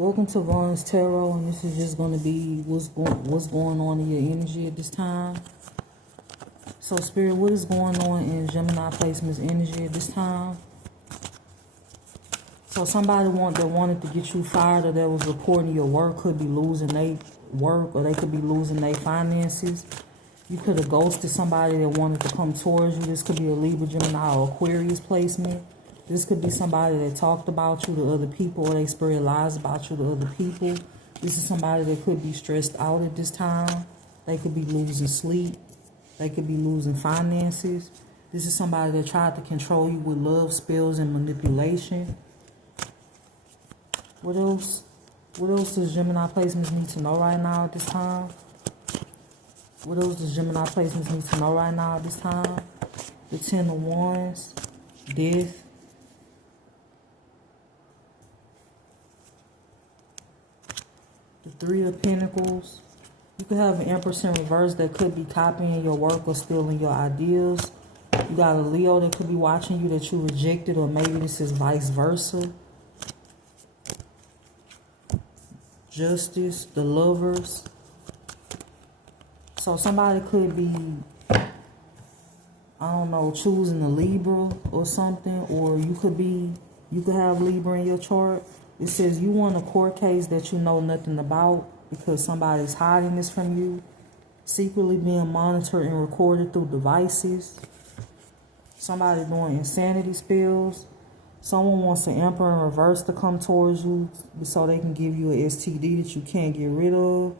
Welcome to Vaughn's Tarot, and this is just going to be what's going on in your energy at this time. So, Spirit, what is going on in Gemini placement's energy at this time? So, somebody that wanted to get you fired or that was reporting your work could be losing their work, or they could be losing their finances. You could have ghosted somebody that wanted to come towards you. This could be a Libra, Gemini, or Aquarius placement. This could be somebody that talked about you to other people, or they spread lies about you to other people. This is somebody that could be stressed out at this time. They could be losing sleep. They could be losing finances. This is somebody that tried to control you with love spells and manipulation. What else? What else does Gemini placements need to know right now at this time? What else does Gemini placements need to know right now at this time? The 10 of Wands, Death, the 3 of Pentacles. You could have an Empress in reverse that could be copying your work or stealing your ideas. You got a Leo that could be watching you that you rejected, or maybe this is vice versa. Justice, the Lovers. So somebody could be, I don't know, choosing a Libra or something, or you could have Libra in your chart. It says you want a court case that you know nothing about because somebody's hiding this from you, secretly being monitored and recorded through devices. Somebody doing insanity spells. Someone wants an Emperor in reverse to come towards you so they can give you an STD that you can't get rid of.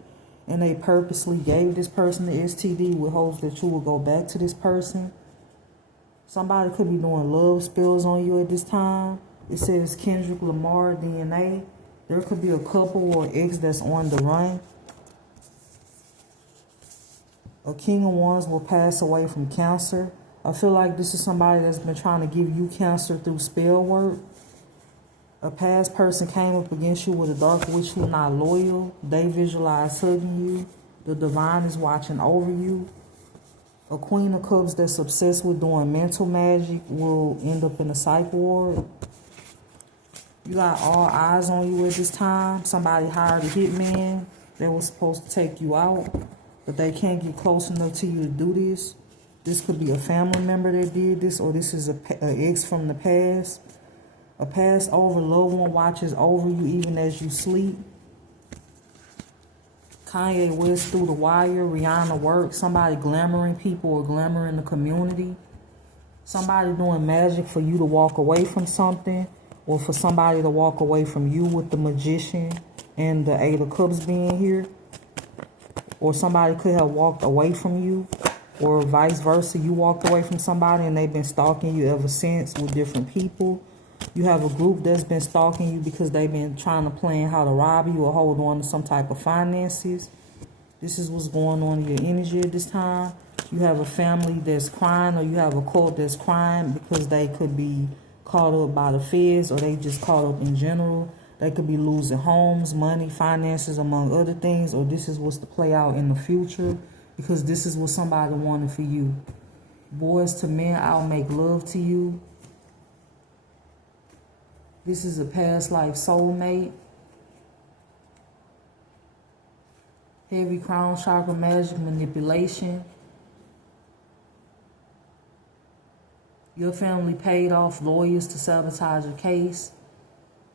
And they purposely gave this person the STD with hopes that you will go back to this person. Somebody could be doing love spells on you at this time. It says Kendrick Lamar DNA. There could be a couple or ex that's on the run. A King of Wands will pass away from cancer. I feel like this is somebody that's been trying to give you cancer through spell work. A past person came up against you with a dark witch who's not loyal. They visualize hugging you. The divine is watching over you. A Queen of Cups that's obsessed with doing mental magic will end up in a psych ward. You got all eyes on you at this time. Somebody hired a hitman that was supposed to take you out, but they can't get close enough to you to do this. This could be a family member that did this, or this is an ex from the past. A passed over loved one watches over you even as you sleep. Kanye West through the wire. Rihanna work. Somebody glamoring people or glamoring the community. Somebody doing magic for you to walk away from something, or for somebody to walk away from you with the Magician and the 8 of Cups being here. Or somebody could have walked away from you, or vice versa. You walked away from somebody and they've been stalking you ever since with different people. You have a group that's been stalking you because they've been trying to plan how to rob you or hold on to some type of finances. This is what's going on in your energy at this time. You have a family that's crying, or you have a cult that's crying because they could be caught up by the feds, or they just caught up in general. They could be losing homes, money, finances, among other things, or this is what's to play out in the future because this is what somebody wanted for you. Boys to men, I'll make love to you. This is a past life soulmate. Heavy crown chakra magic manipulation. Your family paid off lawyers to sabotage your case.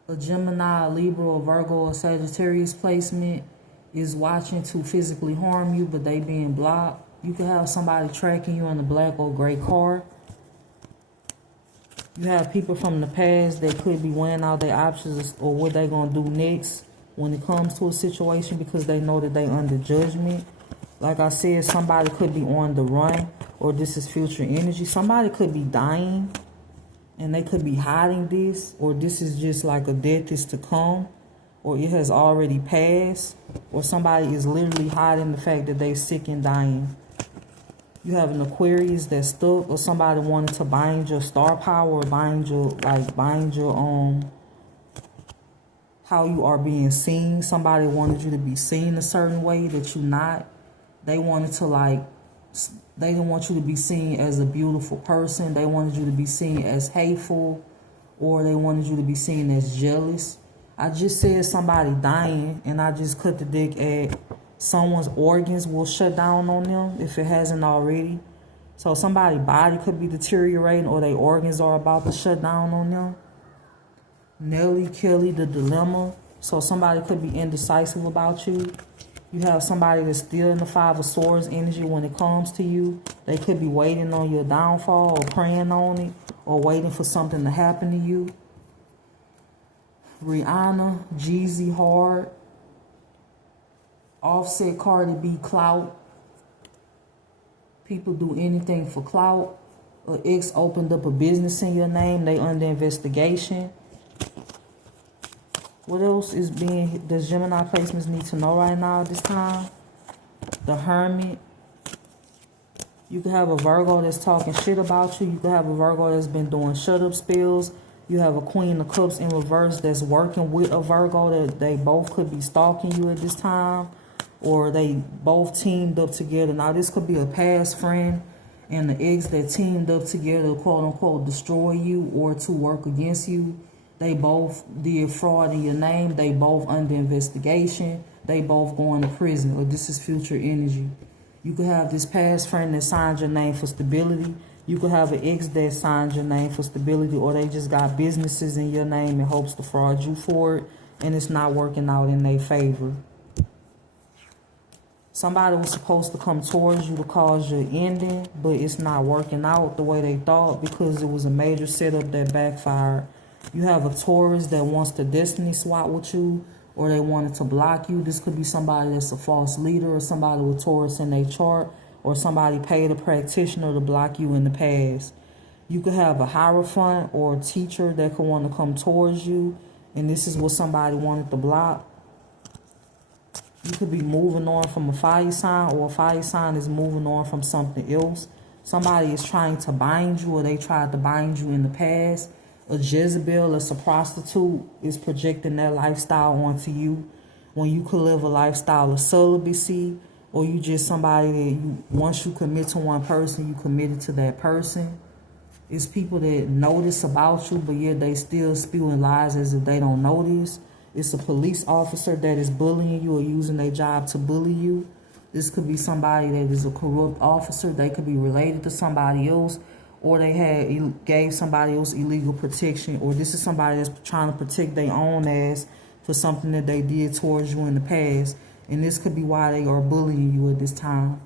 A Gemini, a Libra, a Virgo, or Sagittarius placement is watching to physically harm you, but they being blocked. You could have somebody tracking you in a black or gray car. You have people from the past that could be weighing out their options or what they're going to do next when it comes to a situation because they know that they're under judgment. Like I said, somebody could be on the run, or this is future energy. Somebody could be dying and they could be hiding this, or this is just like a death is to come, or it has already passed, or somebody is literally hiding the fact that they're sick and dying. You have an Aquarius that's stuck, or somebody wanted to bind your star power, or bind your how you are being seen. Somebody wanted you to be seen a certain way that you're not. They wanted to they didn't want you to be seen as a beautiful person. They wanted you to be seen as hateful, or they wanted you to be seen as jealous. I just said somebody dying, and I just cut the deck at someone's organs will shut down on them if it hasn't already. So somebody's body could be deteriorating or their organs are about to shut down on them. Nelly, Kelly, the dilemma. So somebody could be indecisive about you. You have somebody that's still in the Five of Swords energy when it comes to you. They could be waiting on your downfall or praying on it or waiting for something to happen to you. Rihanna, Jeezy, Hard, Offset, Cardi B, clout. People do anything for clout. An ex opened up a business in your name. They under investigation. What else does Gemini placements need to know right now at this time? The Hermit. You could have a Virgo that's talking shit about you. You could have a Virgo that's been doing shut up spells. You have a Queen of Cups in reverse that's working with a Virgo that they both could be stalking you at this time. Or they both teamed up together. Now this could be a past friend and the ex that teamed up together to quote unquote destroy you or to work against you. They both did fraud in your name. They both under investigation. They both going to prison. Or this is future energy. You could have this past friend that signed your name for stability. You could have an ex that signed your name for stability. Or they just got businesses in your name in hopes to fraud you for it. And it's not working out in their favor. Somebody was supposed to come towards you to cause your ending. But it's not working out the way they thought because it was a major setup that backfired. You have a Taurus that wants to destiny swap with you or they wanted to block you. This could be somebody that's a false leader or somebody with Taurus in their chart or somebody paid a practitioner to block you in the past. You could have a Hierophant or a teacher that could want to come towards you and this is what somebody wanted to block. You could be moving on from a fire sign or a fire sign is moving on from something else. Somebody is trying to bind you or they tried to bind you in the past. A Jezebel, a prostitute, is projecting that lifestyle onto you. When you could live a lifestyle of celibacy, or you just somebody that once you commit to one person, you committed to that person. It's people that know this about you, but yet they still spewing lies as if they don't know this. It's a police officer that is bullying you or using their job to bully you. This could be somebody that is a corrupt officer. They could be related to somebody else. Or they gave somebody else illegal protection. Or this is somebody that's trying to protect their own ass for something that they did towards you in the past. And this could be why they are bullying you at this time.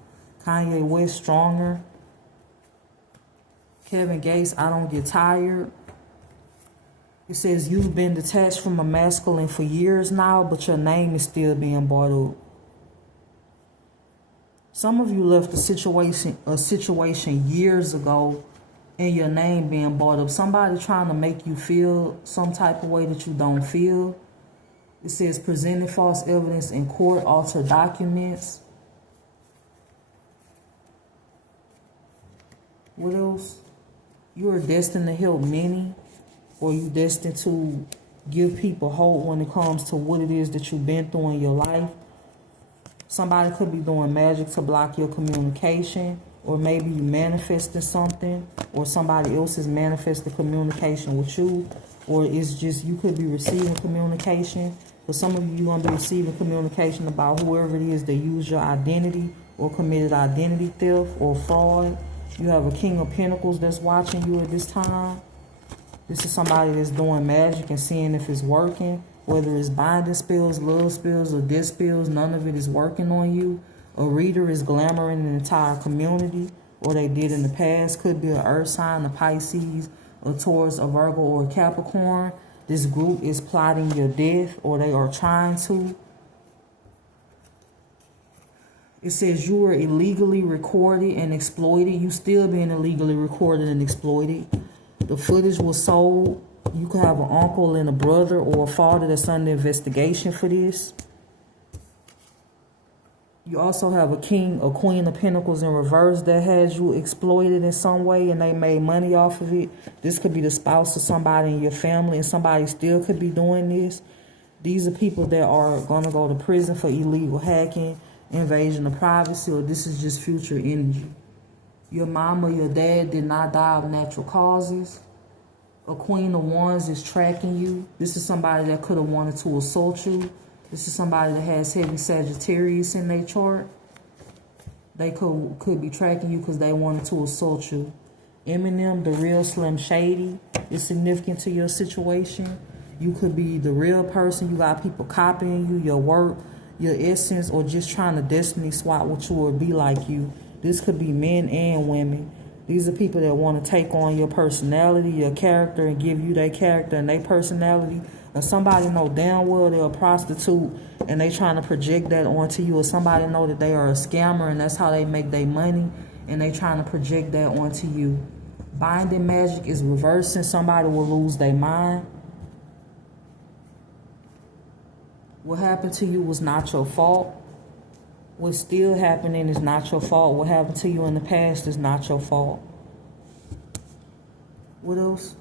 Kanye West, Stronger. Kevin Gates, I Don't Get Tired. It says you've been detached from a masculine for years now, but your name is still being brought up. Some of you left a situation years ago and your name being brought up. Somebody trying to make you feel some type of way that you don't feel. It says presenting false evidence in court, alter documents. What else? You are destined to help many, or you destined to give people hope when it comes to what it is that you've been through in your life. Somebody could be doing magic to block your communication, or maybe you manifested something, or somebody else is manifesting communication with you, or it's just you could be receiving communication. For some of you, you're going to be receiving communication about whoever it is that used your identity or committed identity theft or fraud. You have a King of Pentacles that's watching you at this time. This is somebody that's doing magic and seeing if it's working. Whether it's binding spells, love spells, or death spells, none of it is working on you. A reader is glamouring an entire community, or they did in the past. Could be an earth sign, a Pisces, a Taurus, a Virgo, or a Capricorn. This group is plotting your death, or they are trying to. It says you were illegally recorded and exploited. You still being illegally recorded and exploited. The footage was sold. You could have an uncle and a brother or a father that's under investigation for this. You also have a queen of pentacles in reverse that has you exploited in some way and they made money off of it. This could be the spouse of somebody in your family and somebody still could be doing this. These are people that are going to go to prison for illegal hacking, invasion of privacy, or this is just future energy. Your mom or your dad did not die of natural causes. A Queen of Wands is tracking you. This is somebody that could have wanted to assault you. This is somebody that has heavy Sagittarius in their chart. They could be tracking you because they wanted to assault you. Eminem, the real Slim Shady, is significant to your situation. You could be the real person. You got people copying you, your work, your essence, or just trying to destiny swap with you or be like you. This could be men and women. These are people that want to take on your personality, your character, and give you their character and their personality. Or somebody know damn well they're a prostitute and they trying to project that onto you. Or somebody know that they are a scammer and that's how they make their money and they trying to project that onto you. Binding magic is reversing. Somebody will lose their mind. What happened to you was not your fault. What's still happening is not your fault. What happened to you in the past is not your fault. What else?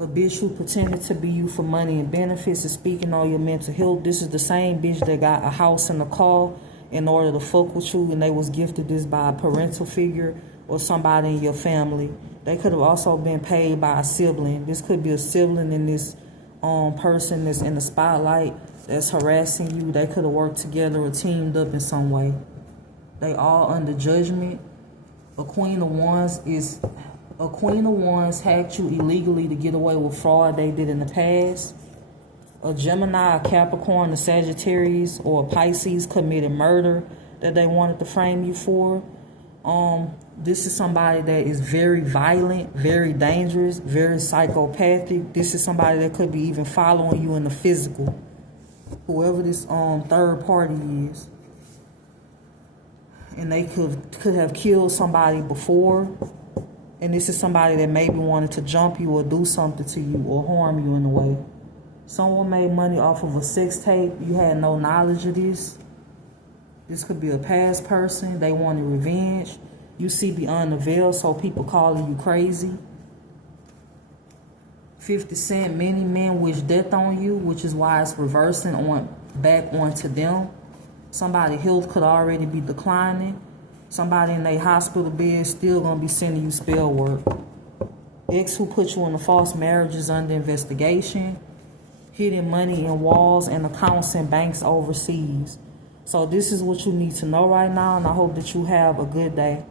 A bitch who pretended to be you for money and benefits is speaking on your mental health. This is the same bitch that got a house and a car in order to fuck with you, and they was gifted this by a parental figure or somebody in your family. They could have also been paid by a sibling. This could be a sibling in this person that's in the spotlight that's harassing you. They could have worked together or teamed up in some way. They all under judgment. A Queen of Wands hacked you illegally to get away with fraud they did in the past. A Gemini, a Capricorn, a Sagittarius, or a Pisces committed murder that they wanted to frame you for. This is somebody that is very violent, very dangerous, very psychopathic. This is somebody that could be even following you in the physical. Whoever this third party is. And they could have killed somebody before. And this is somebody that maybe wanted to jump you or do something to you or harm you in a way. Someone made money off of a sex tape. You had no knowledge of this. This could be a past person. They wanted revenge. You see beyond the veil, so people calling you crazy. 50 Cent, many men wish death on you, which is why it's reversing back onto them. Somebody's health could already be declining. Somebody in their hospital bed still going to be sending you spell work. Ex who put you in a false marriage is under investigation. Hidden money in walls and accounts in banks overseas. So this is what you need to know right now, and I hope that you have a good day.